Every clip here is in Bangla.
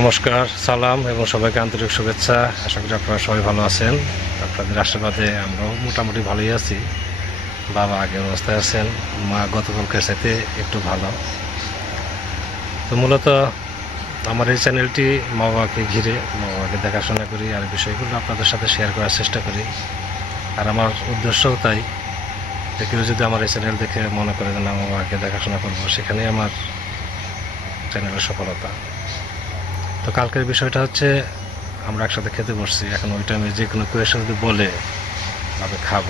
নমস্কার, সালাম এবং সবাইকে আন্তরিক শুভেচ্ছা। আশা করি আপনারা সবাই ভালো আছেন। আপনাদের আশীর্বাদে আমরাও মোটামুটি ভালোই আছি। বাবা আগের অবস্থায় আছেন, মা গতকালকের সাথে একটু ভালো। তো মূলত আমার এই চ্যানেলটি মা বাবাকে ঘিরে, মা বাবাকে দেখাশোনা করি, আর বিষয়গুলো আপনাদের সাথে শেয়ার করার চেষ্টা করি। আর আমার উদ্দেশ্যও তাই যে কেউ যদি আমার এই চ্যানেল দেখে মনে করে যে না, মা বাবাকে দেখাশোনা করব, সেখানেই আমার চ্যানেলের সফলতা। তো কালকের বিষয়টা হচ্ছে, আমরা একসাথে খেতে বসছি, এখন ওই টাইমে যে কোনো কোয়েশন যদি বলে আমি খাব।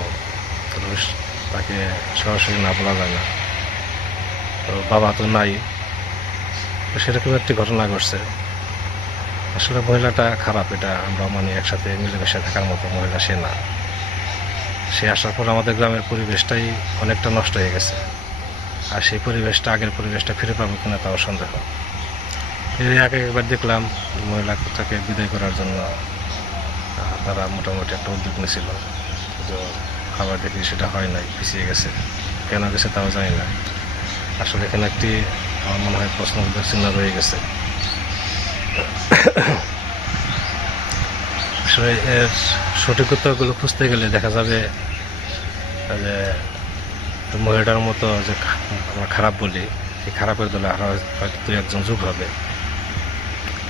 তাকে সরাসরি না বলা যায় না। তো বাবা তো নাই। তো সেরকম একটি ঘটনা ঘটছে। আসলে মহিলাটা খারাপ, এটা আমরা মানে একসাথে মিলেমিশে থাকার মতো মহিলা সে না। সে আসার পর আমাদের গ্রামের পরিবেশটাই অনেকটা নষ্ট হয়ে গেছে। আর সেই পরিবেশটা, আগের পরিবেশটা ফিরে পাবো কিনা তাও সন্দেহ। আগে একবার দেখলাম মহিলাটাকে বিদায় করার জন্য। তারা মোটামুটি একটা উদ্যোগ নিয়েছিল। তো খাবার দেখি সেটা হয় নাই, পিছিয়ে গেছে। কেন গেছে তাও জানি না। আসলে এখানে একটি, আমার মনে হয়, প্রশ্নবোধক চিহ্ন রয়ে গেছে। আসলে এর সঠিক উত্তরগুলো খুঁজতে গেলে দেখা যাবে যে মহিলাটার মতো যে আমরা খারাপ বলি, এই খারাপের দলে আরও হয়তো দু একজন যুগ হবে।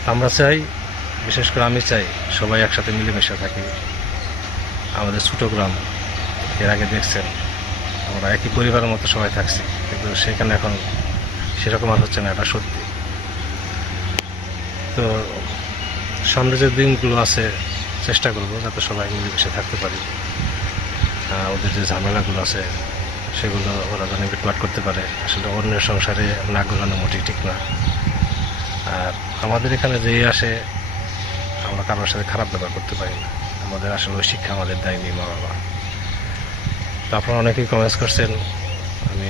আমরা চাই, বিশেষ করে আমি চাই, সবাই একসাথে মিলেমিশে থাকি। আমাদের ছোটো গ্রাম, এর আগে দেখছেন, আমরা একই পরিবারের মতো সবাই থাকছি, কিন্তু সেখানে এখন সেরকম আর হচ্ছে না, এটা সত্যি। তো সামনে যে দিনগুলো আছে, চেষ্টা করব যাতে সবাই মিলেমিশে থাকতে পারি। ওদের যে ঝামেলাগুলো আছে, সেগুলো ওরা যেন মিটমাট করতে পারে। আসলে অন্যের সংসারে নাক গলানো মোটেই ঠিক না। আর আমাদের এখানে যেই আসে, আমরা কারোর সাথে খারাপ ব্যবহার করতে পারি না। আমাদের আসলে ওই শিক্ষা আমাদের দেয়নি মা বাবা। তো আপনারা অনেকেই কমেন্টস করছেন, আমি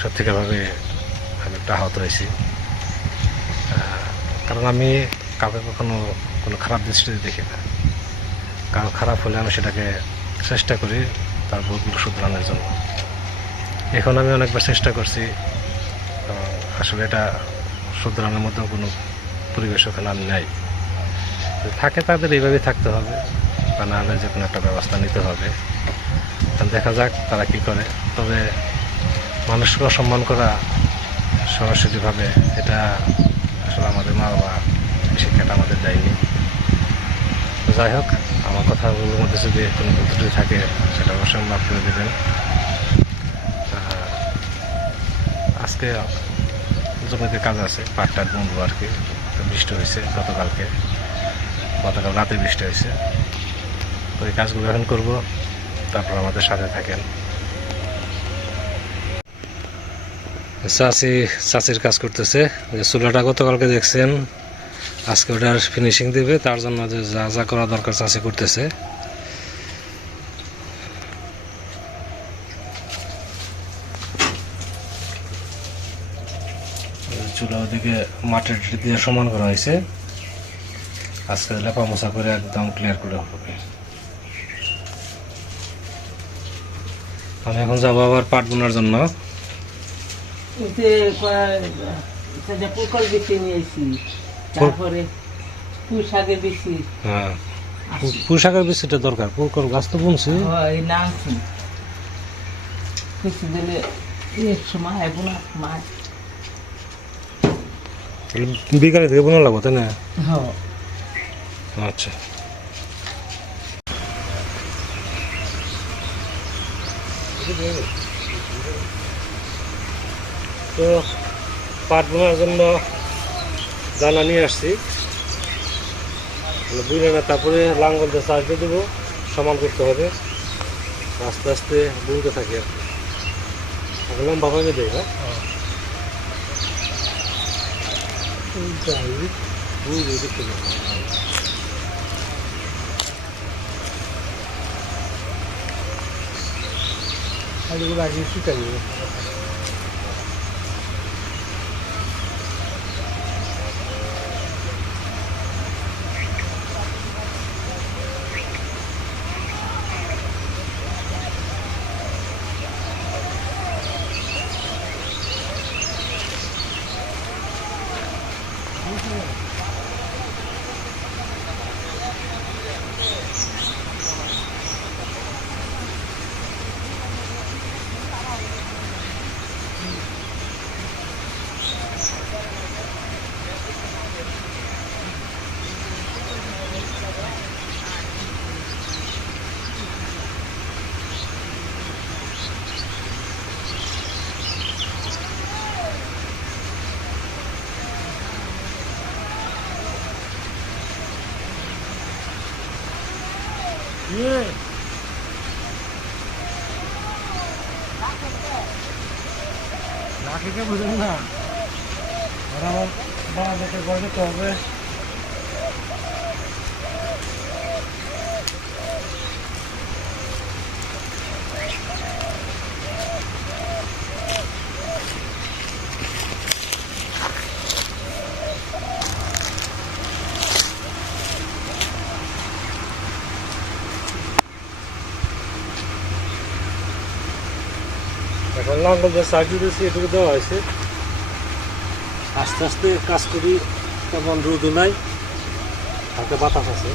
সত্যিকারভাবে আমি একটু আহত হয়েছি। কারণ আমি কাউকে কখনো কোনো খারাপ দৃষ্টিতে দেখি না। কারও খারাপ হলে আমি সেটাকে চেষ্টা করি তার ভুলগুলো শুধরানোর জন্য। এখন আমি অনেকবার চেষ্টা করছি আসলে এটা শুধরানোর মতো কোনো পরিবেশ ওখানে আমি নাই। থাকে তাদের এইভাবে থাকতে হবে। বা না হলে যে কোনো একটা ব্যবস্থা নিতে হবে। দেখা যাক তারা কি করে। তবে মানুষকে সম্মান করা সরাসরিভাবে এটা আসলে আমাদের মা বাবা শিক্ষাটা আমাদের দেয়নি। যাই হোক, আমার কথাগুলোর মধ্যে যদি কোনো ত্রুটি থাকে, সেটা অবশ্যই মাফ করে দেবেন। আজকে জমিতে কাজ আছে, পাটটার বন্ধু আর কি বৃষ্টি হয়েছে গতকালকে। গতকাল রাতে বৃষ্টি হয়েছে। তো এই কাজগুলো এখন করব। তারপর আমাদের সাথে থাকেন। চাষি চাষির কাজ করতেছে। যে চুলাটা গতকালকে দেখছেন, আজকে ওটার ফিনিশিং দিবে। তার জন্য যে যা যা করা দরকার চাষি করতেছে চুলা ওদিকে মাটির দিয়ে সমান করা হয়েছে। আজকে লেপা মোছা করে একদম ক্লিয়ার করে হবে। আমি এখন যাব আবার পাট বোনার জন্য। নিয়েছি তারপরে বেশি। হ্যাঁ। পোশাকের বেশিটা দরকার গাছ তো বুনছি। হয় না আছি কিছু দিলে এক সময় আইব না মাছ বিকালে থেকে বোনা লাগবো তাই না? হ্যাঁ। আচ্ছা। তো পাট বোনার জন্য দানা নিয়ে আসছি। বুঝলে না তারপরে লাঙ্গল দিয়ে চাষ দিয়ে দেবো সমান করতে হবে। আস্তে আস্তে বুনতে থাকি আর কি। লম্বা ভাবে দেয় হ্যাঁ। বুঝলি দেখতে পাবো। আলুগুলো আগে শুকাই না খেতে বুঝলেন না। ওরা আমার ঘরে যেতে হবে। এখন যা সার্জি দিয়েছি, এটুকু দেওয়া হয়েছে। আস্তে আস্তে কাজ করি, তেমন রোদও নাই হাতে বাতাস আছে।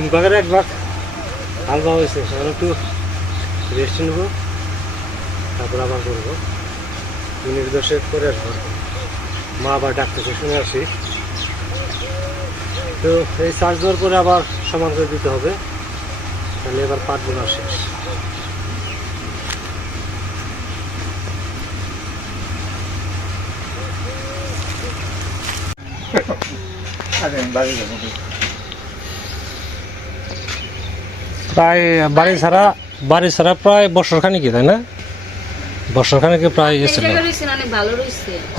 তিন ভাগের এক ভাগ হালকা হয়েছে এখন একটু রেস্ট নেব, তারপর আবার করব মিনিট দশেক করে আসব মা আবার ডাকতেছে, শুনে আসি। তো এই চার্জ দেওয়ার পরে আবার সমান করে দিতে হবে। তাহলে এবার পাট বোনা শেষ। প্রায় বাড়ি ছাড়া বাড়ি ছাড়া প্রায় বছর খানিক তাই না? বছর খানিকে প্রায় এসেছিল। জায়গা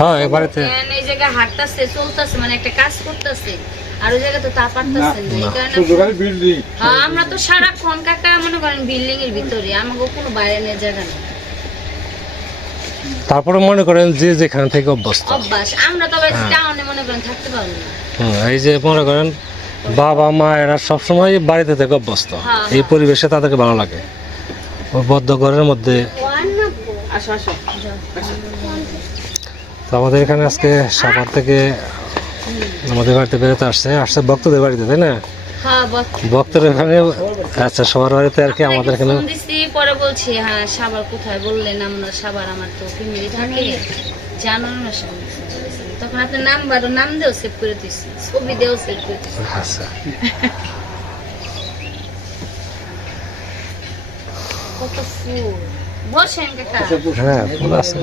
হ্যাঁ এই বাড়িতে। এই জায়গায় হাঁটতেছে চলতেছে মানে একটা কাজ করতেছে আর ওই জায়গা তো না এই কারণে বিল্ডিং হ্যাঁ, আমরা তো সারাক্ষণ কাকা মনে করেন বিল্ডিং এর ভিতরে আমাকে কোনো বাইরে নিয়ে জায়গা নেই। তারপরে মনে করেন যে যেখান থেকে অভ্যস্ত। অভ্যাস আমরা তো আবার হ্যাঁ। টাউনে মনে করেন থাকতে পারব না। এই যে মনে করেন বাবা মা এরা সবসময় বাড়িতে থেকে অভ্যস্ত। হ্যাঁ, এই পরিবেশে তাদেরকে ভালো লাগে। বদ্ধ ঘরের মধ্যে। তো আমাদের এখানে আজকে সাভার থেকে আমাদের বাড়িতে বেরোতে আসছে। আসছে ভক্তদের বাড়িতে তাই না? হ্যাঁ ভক্তের এখানে আচ্ছা সবার বাড়িতে আর কি আমাদের এখানে পরে বলছি হ্যাঁ কোথায়? বললেন আমরা আমার তো ফ্যামিলি থাকে। জানানো না। তখন আপনার নাম দিয়েও সেভ করে দিচ্ছি ছবি দিয়েও সেভ করে দিচ্ছি আচ্ছা। কত ফুল। বসেন কাকা। হ্যাঁ ফুল আছে।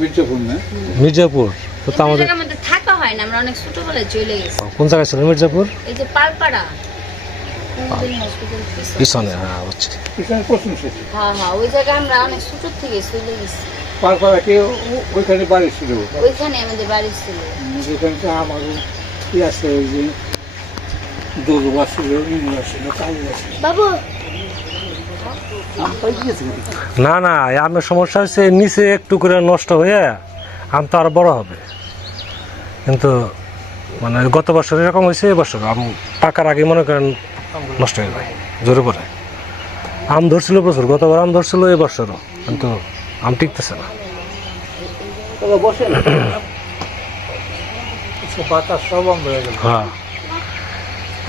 মির্জাপুর। না? মির্জাপুর তো তো আমাদের থাকা হয় না আমরা অনেক ছোটবেলায় চলে গেছি। কোন জায়গায় ছিল মির্জাপুর? এই যে পালপাড়া। পিছনে। হ্যাঁ বুঝছি। এখানে প্রশ্ন হ্যাঁ হ্যাঁ ওই জায়গায় আমরা অনেক ছোট থেকে চলে গেছি। পারপাড়াকে ওইখানে বাড়ি ছিল। ওইখানে আমাদের বাড়ি ছিল। যেখানে আমার ই আছে ওই যে দোলবা ছিল ইমরা ছিল কালিয়া ছিল বাবু! না না আমের সমস্যা হচ্ছে নিচে একটু করে নষ্ট হয়ে আম তো আরও বড় হবে। কিন্তু মানে গত বছর এরকম হয়েছে এবছর আম পাকার আগে মনে করেন নষ্ট হয়ে যায় জোরে পড়ে। আম ধরছিল প্রচুর গতবার আম ধরছিল এবছরও কিন্তু আম টিকতেছে না। বসে বন্ধ হয়ে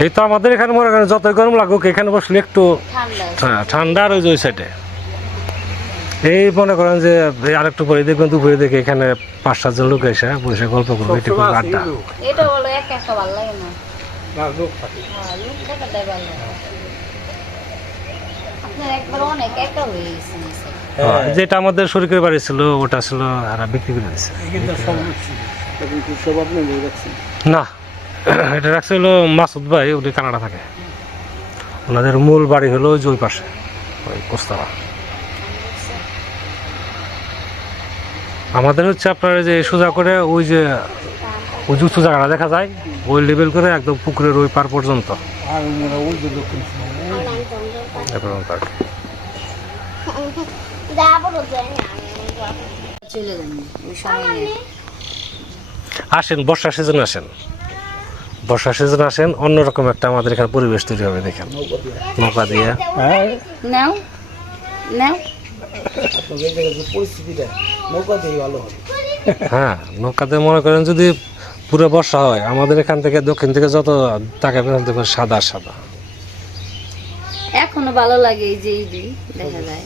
এই তো আমাদের এখানে মনে করেন যতই গরম লাগুক এখানে বসলে একটু ঠান্ডা হ্যাঁ ঠান্ডা আর ওই সাইডে এই মনে করেন যে আরেকটু পরে দেখবেন দুপুরে দেখে এখানে পাঁচ সাতজন লোক এসে বসে গল্প করব এটা আড্ডা। এটা বলো একা একা ভালো লাগে না। না লোক থাকে। হ্যাঁ লোক থাকাটাই ভালো। আপনার একবার অনেক একা হয়ে গেছে যেটা আমাদের শরীরের বাড়ি ছিল ওটা ছিল আর বিক্রি করে রাখছেন? না এটা রাখছে হলো মাসুদ ভাই উনি কানাডা থাকে। ওনাদের মূল বাড়ি হলো ওই পাশে ওই কোস্তারা আমাদের হচ্ছে আপনার যে সোজা করে ওই যে উঁচু উঁচু জায়গাটা দেখা যায় ওই লেভেল করে একদম পুকুরের ওই পার পর্যন্ত। আর ওই যে দক্ষিণ সিনেমা এ পর্যন্ত আর কি। চলে যান ওই সময় নেই। আসেন বর্ষা সিজন আসেন। বর্ষা সিজন আসেন অন্যরকম একটা আমাদের এখানে পরিবেশ তৈরি হবে দেখেন। নৌকা দিয়ে। হ্যাঁ নৌকা দিয়ে মনে করেন যদি পুরো বর্ষা হয় আমাদের এখান থেকে দক্ষিণ থেকে যত টাকা পেছন থেকে সাদা সাদা। এখনও ভালো লাগে এই যে দেখা যায়।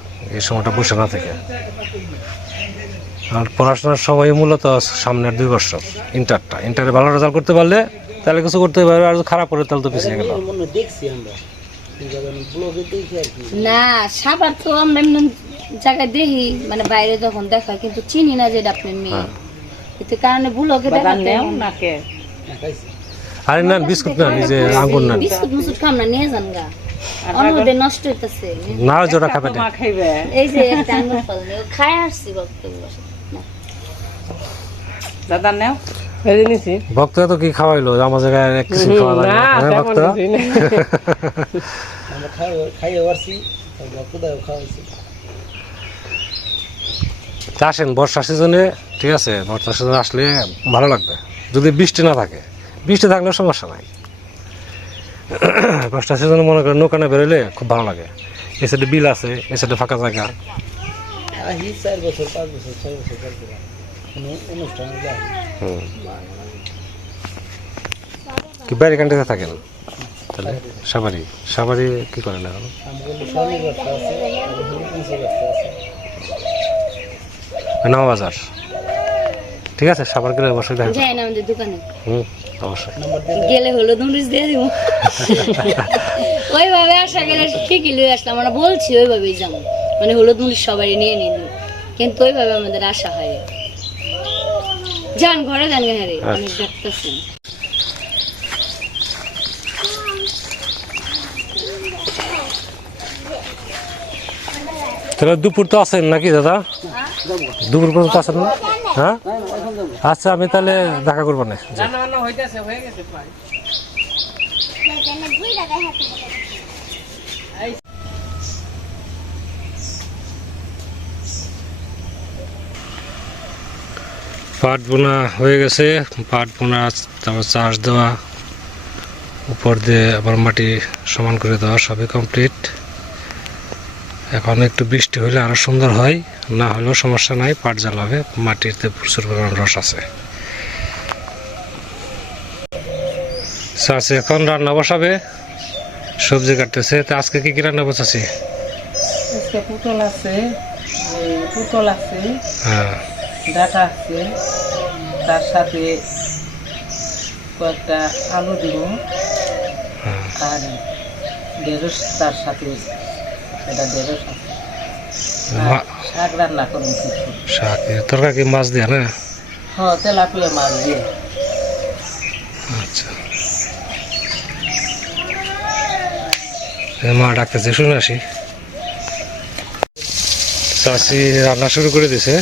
এই সময়টা বসে না থেকে। আর পড়াশোনার সময় মূলত সামনের দুই বছর ইন্টারটা। ইন্টারে ভালো রেজাল্ট করতে পারলে তাহলে কিছু করতে পারবে আর খারাপ করে তাহলে তো পিছিয়ে গেল দেখি না সাবার তো আমরা এমন জায়গায় দেখি মানে বাইরে যখন দেখা কিন্তু চিনি না যে এটা আপনার মেয়ে। এতে কারণে ভুলকে দেখাতে আরে না বিস্কুট না নিজে আঙ্গুর না। বিস্কুট মুসুট খাম না নিয়ে যান গা। অন্যদের নষ্ট হইতেছে। না জোড়া খাবে না এই যে একটা আঙ্গুর ফল নিয়ে খায় আসছি বক্তব্য দাদা নেও। ভক্ত তো কি খাওয়াইলো? আমার জায়গায় এক কিছু খাওয়া যায় না। হ্যাঁ, ভক্ত আমরা খাই খাইয়ে পারছি ভক্তদাও খাওয়াইছি। আসেন বর্ষা সিজনে ঠিক আছে বর্ষা সিজনে আসলে ভালো লাগবে। যদি বৃষ্টি না থাকে। বৃষ্টি থাকলে সমস্যা নাই। বর্ষা সিজনে মনে করেন নৌকানে বেরোলে খুব ভালো লাগে। এ সাইডে বিল আছে এ সাইডে ফাঁকা জায়গা। আহি চার বছর পাঁচ বছর ছয় বছর পর করে। কোনো অনুষ্ঠানে যাই হুম। কি বাইরে কান্ট্রিতে থাকেন? তাহলে সাবারি সাবারি কি করেন এখন? স্বর্ণের ব্যবসা আছে আর হলুদ ব্যবসা আছে নাও বাজার ঠিক আছে? সাবার গেলে অবশ্যই দেখা। যাই না আমাদের দোকানে। হুম অবশ্যই। গেলে হলো নুডলস দিয়ে দিব। ওইভাবে আসা গেলে ঠিকই লয়ে আসলাম। আমরা বলছি ওইভাবেই যাব। মানে হলুদ মুড়ি সবাই নিয়ে নিল কিন্তু ওইভাবে আমাদের আশা হয় যান ঘরে যান হ্যাঁ রে অনেক ডাক্তারছি তাহলে দুপুর তো আছেন নাকি দাদা? দুপুর পর্যন্ত আছেন না? হ্যাঁ? আচ্ছা আমি তাহলে দেখা করব না। পাট বোনা হয়ে গেছে। পাট বোনা তারপর চাষ দেওয়া উপর দিয়ে আবার মাটি সমান করে দেওয়া সবই কমপ্লিট এখন একটু বৃষ্টি হলে আরও সুন্দর হয় না হলেও সমস্যা নাই পাট জ্বালাবে মাটিতে প্রচুর পরিমাণ রস আছে। চাষি এখন রান্না বসাবে সবজি কাটতেছে তা আজকে কি কি রান্না বসাছি আজকে পুটল আছে পুটল আছে হ্যাঁ। ডাটা আছে তার সাথে কয়েকটা আলু দিব হ্যাঁ। আর ঢেঁড়স তার সাথে এটা ঢেঁড়স আছে আর মা- শাক রান্না করুন কিছু। শাক তরকারি কি মাছ দিয়া না? হ্যাঁ তেলাপিয়া মাছ দিয়ে। আচ্ছা। মা ডাকতেছে শুনে আসি। চাষি রান্না শুরু করে দিছে।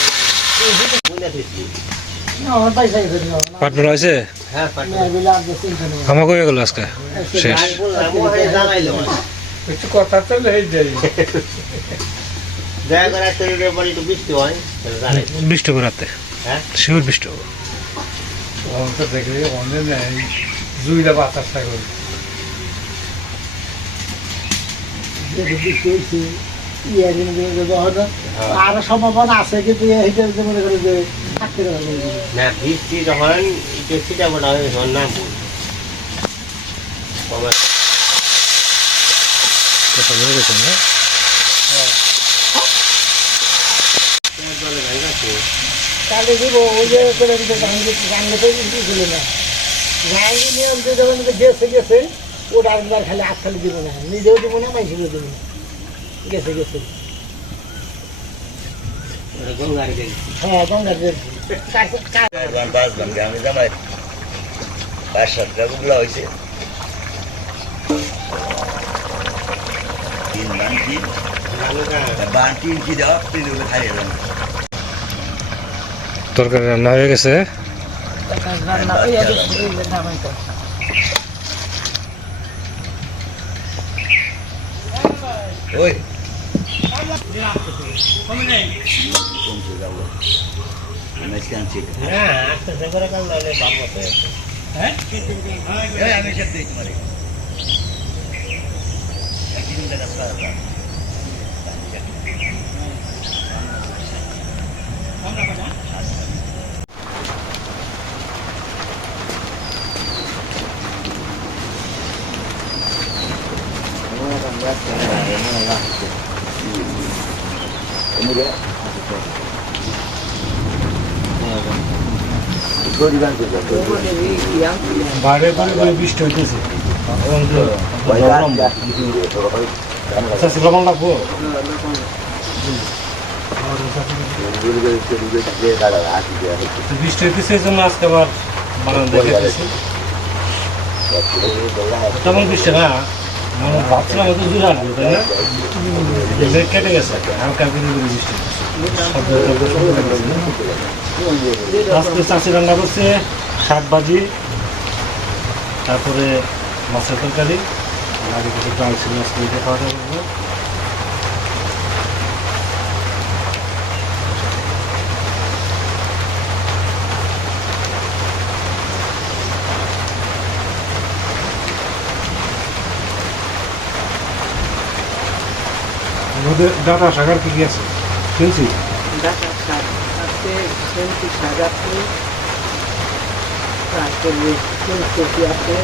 আমার পয়সা আমাকে হয়ে গেল আজকে? শেষ। একটু কথা তো বৃষ্টি হবে হবে। অন্ত দেখলে অনেক নেই জুইটা বাতাসটা করি সম্ভাবনা আছে কিন্তু এইটার যে মনে করে যে থাকতে না বৃষ্টি যখন হয় হয়ে না? তাহলে দিব ওই যে করে দিতে তো না। জানি নিয়ম যে যখন গেছে গেছে ওটা একবার খালি আজ খালি দিব না। নিজেও দিব না মাইসিকেও দিব না। গেছে গেছে। হ্যাঁ গঙ্গার আমি জামাই পাঁচ সাতটা গুলা হয়েছে তিন বান্টি। বান্টি কি দাও তিন খাই এলাম তরকারি রান্না হয়ে গেছে। ওই কমছে যাব আমি আনছি হ্যাঁ সব দিই তোমারে বাইরে করে বৃষ্টি হইতেছে লবণ লাগবো বৃষ্টি হইতেছে জন্য আজকে আবার তেমন বৃষ্টি না ভাবছিলাম হয়তো দূরে আসবে কেটে গেছে হালকা করে বৃষ্টি আজকে রান্না করছে, শাক ভাজি, তারপরে মাছের তরকারি, আর কিছু ডাল ছিল, আজকে ওইটা খাওয়া দাওয়া করব। শাখার কি কি আছে? শুনছি ডাটা শাক আছে সেন্টি শাক আছে তারপরে ফুলকপি আছে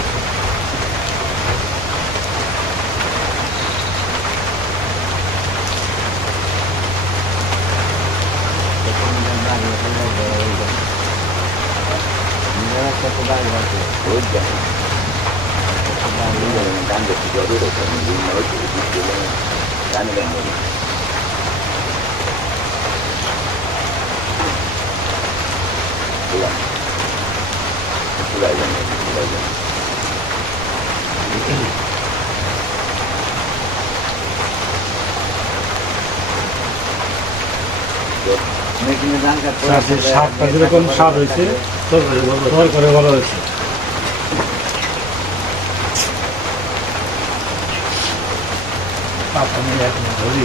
করলাম শাকটা যেরকম স্বাদ হয়েছে তরকারি করে ভালো হয়েছে পাপা ধরি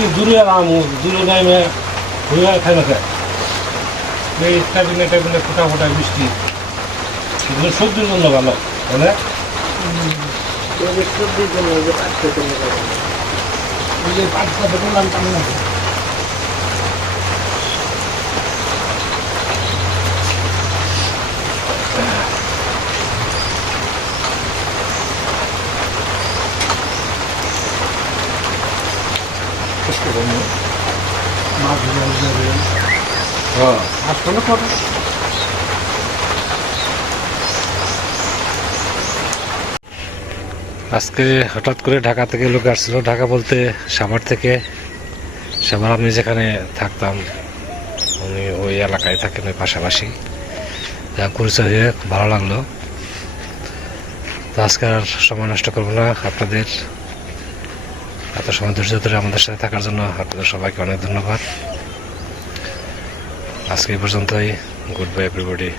বৃষ্টি দূরে আম দূরে নামে হইয়া খাই না খায় এই টাইপিনে টাইপিনে ফোটা ফোটা বৃষ্টি। এগুলো সবজির জন্য ভালো না? সবজির জন্য পাঁচটা যে হ্যাঁ। আসলে আজকে হঠাৎ করে ঢাকা থেকে লোক আসছিল। ঢাকা বলতে সাভার থেকে। সাভার আমি যেখানে থাকতাম উনি ওই এলাকায় থাকেন ওই পাশাপাশি। যা পরিচয় হয়ে ভালো লাগল। তো আজকে আর সময় নষ্ট করব না আপনাদের। এত সময় ধৈর্য ধরে আমাদের সাথে থাকার জন্য আপনাদের সবাইকে অনেক ধন্যবাদ। আজকে এই পর্যন্তই। Good bye everybody